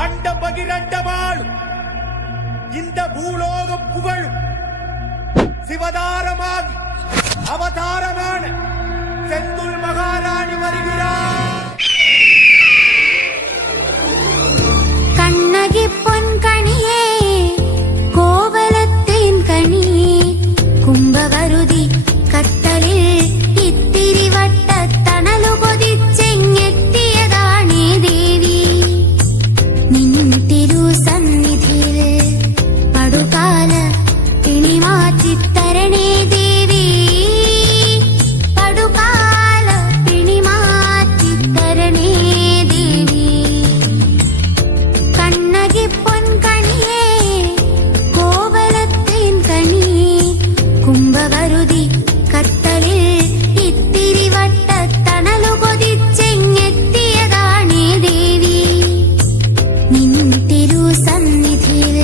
അണ്ടപകിരണ്ടമാളും இந்த பூலோகம் புகழும் சிவதாரமாகி அவதாரமான செந்துள் மகாராணி வருகிறார். கண்ணகி பொன் கணியே கோவலத்தின் கனி കുംഭവരുതി കത്തലിൽ ഇത്തിരി വട്ടത്തണലു കൊതിച്ചെങ്ങെത്തിയതാണേ ദേവി നിൻ തിരുസന്നിധിയിൽ പടുകാല പിണിമാറ്റിത്തരണേ ദേവി പടുകാല പിണിമാറ്റിത്തരണേ ദേവി കണ്ണകി പൊൻകണിയേ കോവലത്തിൻ കണി കുംഭവരുതി കത്തലിൽ ഇത്തിരി വട്ടത്തണലു കൊതിച്ചെങ്ങെത്തിയതാണേ ദേവി നിൻ തിരുസന്നിധിയിൽ